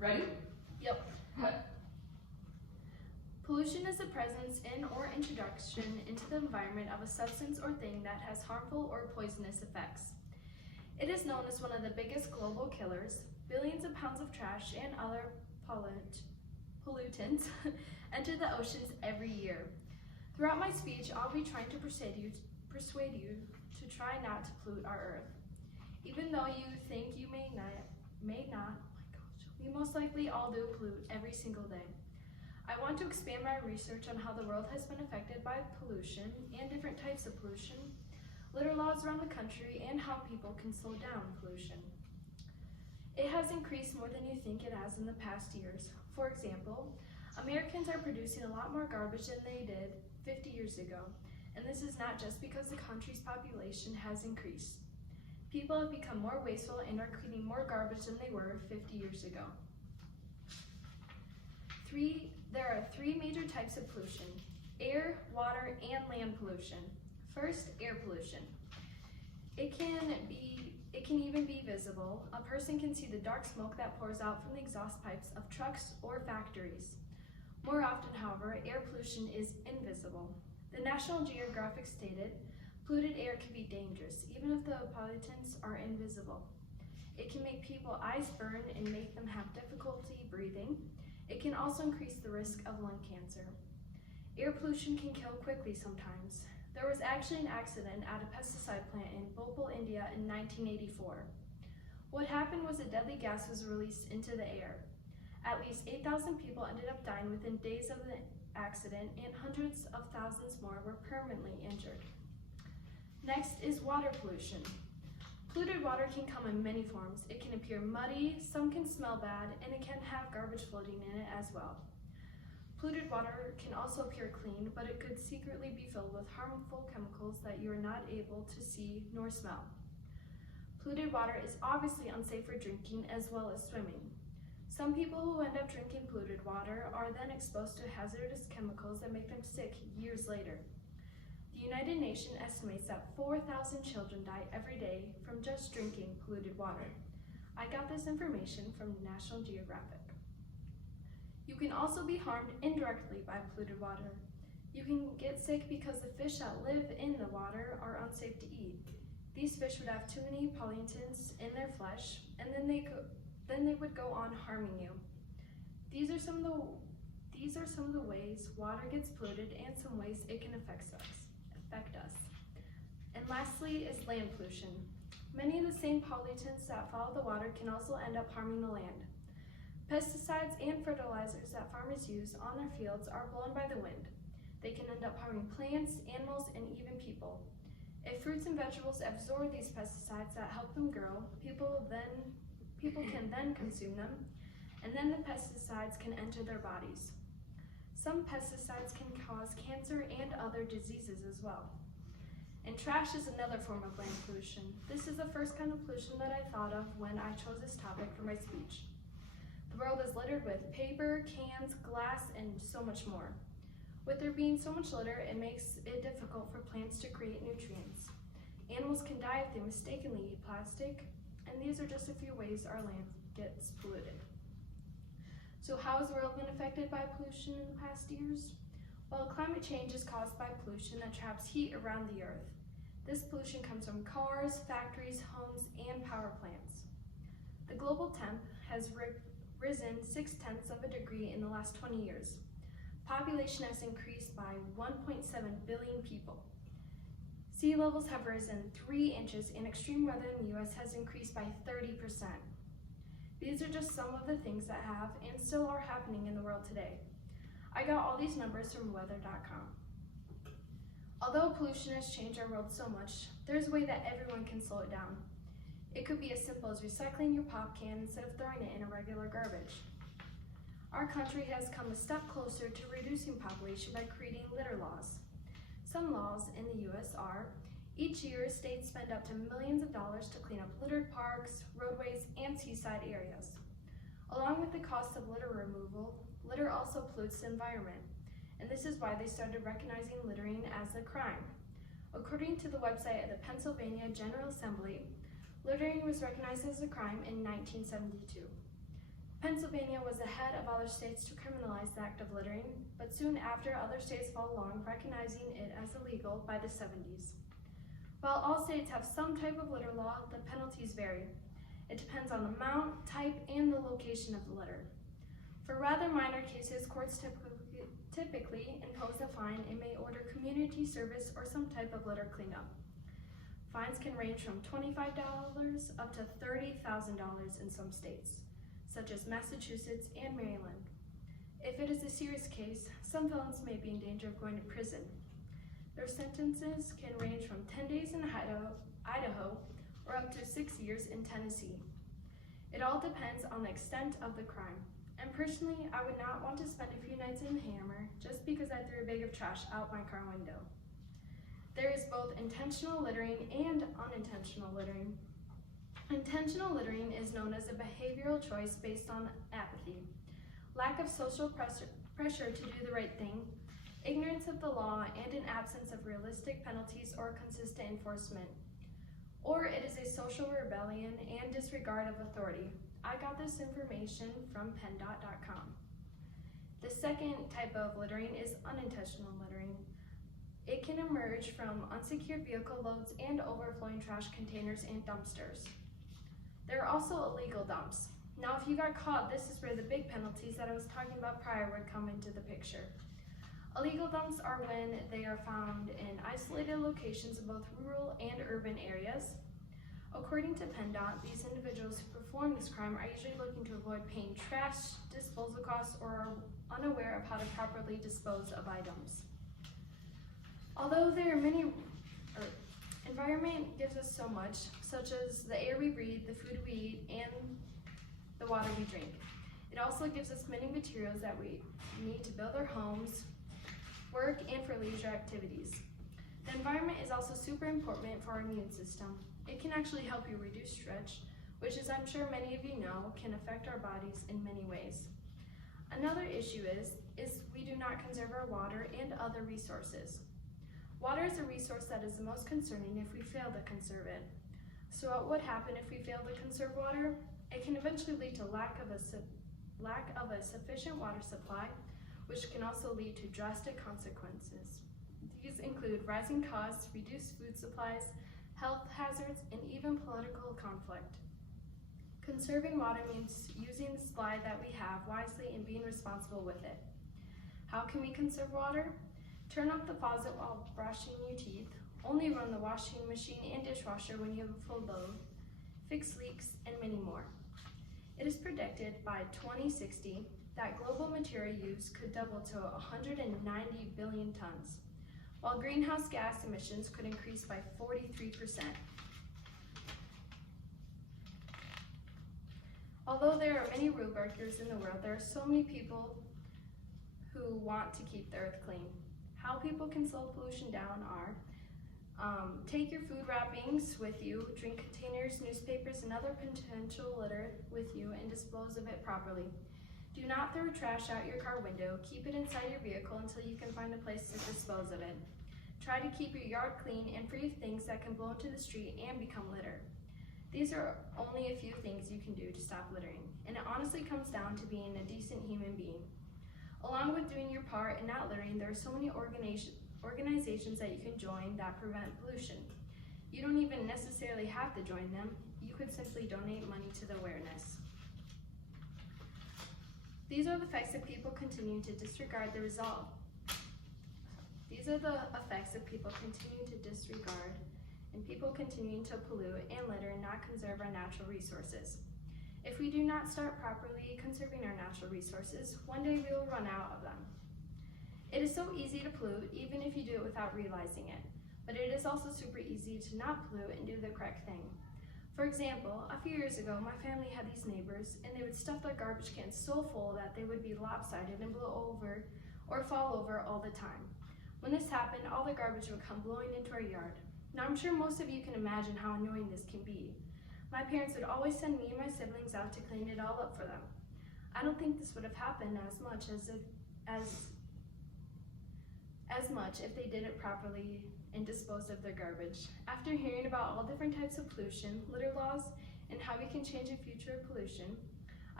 Ready? Yep. Pollution is the presence in or introduction into the environment of a substance or thing that has harmful or poisonous effects. It is known as one of the biggest global killers. Billions of pounds of trash and other pollutants enter the oceans every year. Throughout my speech, I'll be trying to persuade you to try not to pollute our earth. Even though you think you may not, we most likely all do pollute every single day. I want to expand my research on how the world has been affected by pollution and different types of pollution, litter laws around the country, and how people can slow down pollution. It has increased more than you think it has in the past years. For example, Americans are producing a lot more garbage than they did 50 years ago, and this is not just because the country's population has increased. People have become more wasteful and are creating more garbage than they were 50 years ago. There are three major types of pollution: air, water, and land pollution. First, air pollution. It can even be visible. A person can see the dark smoke that pours out from the exhaust pipes of trucks or factories. More often, however, air pollution is invisible. The National Geographic stated, "Polluted air can be dangerous, even if the pollutants are invisible. It can make people's eyes burn and make them have difficulty breathing. It can also increase the risk of lung cancer. Air pollution can kill quickly sometimes. There was actually an accident at a pesticide plant in Bhopal, India in 1984. What happened was a deadly gas was released into the air. At least 8,000 people ended up dying within days of the accident, and hundreds of thousands more were permanently injured. Next is water pollution. Polluted water can come in many forms. It can appear muddy, some can smell bad, and it can have garbage floating in it as well. Polluted water can also appear clean, but it could secretly be filled with harmful chemicals that you are not able to see nor smell. Polluted water is obviously unsafe for drinking as well as swimming. Some people who end up drinking polluted water are then exposed to hazardous chemicals that make them sick years later. The United Nations estimates that 4,000 children die every day from just drinking polluted water. I got this information from National Geographic. You can also be harmed indirectly by polluted water. You can get sick because the fish that live in the water are unsafe to eat. These fish would have too many pollutants in their flesh, and then they would go on harming you. These are some of the ways water gets polluted and some ways it can affect us. And lastly is land pollution. Many of the same pollutants that follow the water can also end up harming the land. Pesticides and fertilizers that farmers use on their fields are blown by the wind. They can end up harming plants, animals, and even people. If fruits and vegetables absorb these pesticides that help them grow, people can then consume them, and then the pesticides can enter their bodies. Some pesticides can cause cancer and other diseases as well. And trash is another form of land pollution. This is the first kind of pollution that I thought of when I chose this topic for my speech. The world is littered with paper, cans, glass, and so much more. With there being so much litter, it makes it difficult for plants to create nutrients. Animals can die if they mistakenly eat plastic, and these are just a few ways our land gets polluted. So how has the world been affected by pollution in the past years? Well, climate change is caused by pollution that traps heat around the earth. This pollution comes from cars, factories, homes, and power plants. The global temp has risen 0.6 of a degree in the last 20 years. Population has increased by 1.7 billion people. Sea levels have risen 3 inches, and extreme weather in the U.S. has increased by 30%. These are just some of the things that have and still are happening in the world today. I got all these numbers from weather.com. Although pollution has changed our world so much, there's a way that everyone can slow it down. It could be as simple as recycling your pop can instead of throwing it in a regular garbage. Our country has come a step closer to reducing population by creating litter laws. Some laws in the U.S. are, each year states spend up to millions of dollars to clean up littered parks, roadways, and seaside areas. Along with the cost of litter removal, litter also pollutes the environment, and this is why they started recognizing littering as a crime. According to the website of the Pennsylvania General Assembly, littering was recognized as a crime in 1972. Pennsylvania was ahead of other states to criminalize the act of littering, but soon after other states followed along, recognizing it as illegal by the 70s. While all states have some type of litter law, the penalties vary. It depends on the amount, type, and the location of the litter. For rather minor cases, courts typically impose a fine and may order community service or some type of litter cleanup. Fines can range from $25 up to $30,000 in some states, such as Massachusetts and Maryland. If it is a serious case, some felons may be in danger of going to prison. Their sentences can range from 10 days in Idaho or up to 6 years in Tennessee. It all depends on the extent of the crime. And personally, I would not want to spend a few nights in the hammer just because I threw a bag of trash out my car window. There is both intentional littering and unintentional littering. Intentional littering is known as a behavioral choice based on apathy, lack of social pressure to do the right thing, ignorance of the law, and an absence of realistic penalties or consistent enforcement. Or it is a social rebellion and disregard of authority. I got this information from PennDOT.com. The second type of littering is unintentional littering. It can emerge from unsecured vehicle loads and overflowing trash containers and dumpsters. There are also illegal dumps. Now, if you got caught, this is where the big penalties that I was talking about prior would come into the picture. Illegal dumps are when they are found in isolated locations in both rural and urban areas. According to PennDOT, these individuals who perform this crime are usually looking to avoid paying trash disposal costs or are unaware of how to properly dispose of items. Although there are environment gives us so much, such as the air we breathe, the food we eat, and the water we drink. It also gives us many materials that we need to build our homes, work, and for leisure activities. The environment is also super important for our immune system. It can actually help you reduce stress, which, as I'm sure many of you know, can affect our bodies in many ways. Another issue is we do not conserve our water and other resources. Water is a resource that is the most concerning if we fail to conserve it. So what would happen if we fail to conserve water? It can eventually lead to lack of a sufficient water supply, which can also lead to drastic consequences. These include rising costs, reduced food supplies, health hazards, and even political conflict. Conserving water means using the supply that we have wisely and being responsible with it. How can we conserve water? Turn off the faucet while brushing your teeth. Only run the washing machine and dishwasher when you have a full load. Fix leaks, and many more. It is predicted by 2060 that global material use could double to 190 billion tons, while greenhouse gas emissions could increase by 43%. Although there are many rule breakers in the world, there are so many people who want to keep the earth clean. How people can slow pollution down are take your food wrappings with you, drink containers, newspapers, and other potential litter with you, and dispose of it properly. Do not throw trash out your car window. Keep it inside your vehicle until you can find a place to dispose of it. Try to keep your yard clean and free of things that can blow into the street and become litter. These are only a few things you can do to stop littering, and it honestly comes down to being a decent human being. Along with doing your part and not littering, there are so many organizations that you can join that prevent pollution. You don't even necessarily have to join them. You could simply donate money to the awareness. These are the effects of people continuing to disregard the result. These are the effects of people continuing to disregard and people continuing to pollute and litter and not conserve our natural resources. If we do not start properly conserving our natural resources, one day we will run out of them. It is so easy to pollute, even if you do it without realizing it, but it is also super easy to not pollute and do the correct thing. For example, a few years ago, my family had these neighbors, and they would stuff their garbage cans so full that they would be lopsided and blow over or fall over all the time. When this happened, all the garbage would come blowing into our yard. Now, I'm sure most of you can imagine how annoying this can be. My parents would always send me and my siblings out to clean it all up for them. I don't think this would have happened as much if they did it properly and disposed of their garbage. After hearing about all different types of pollution, litter laws, and how we can change the future of pollution,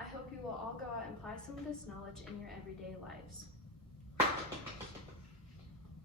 I hope you will all go out and apply some of this knowledge in your everyday lives.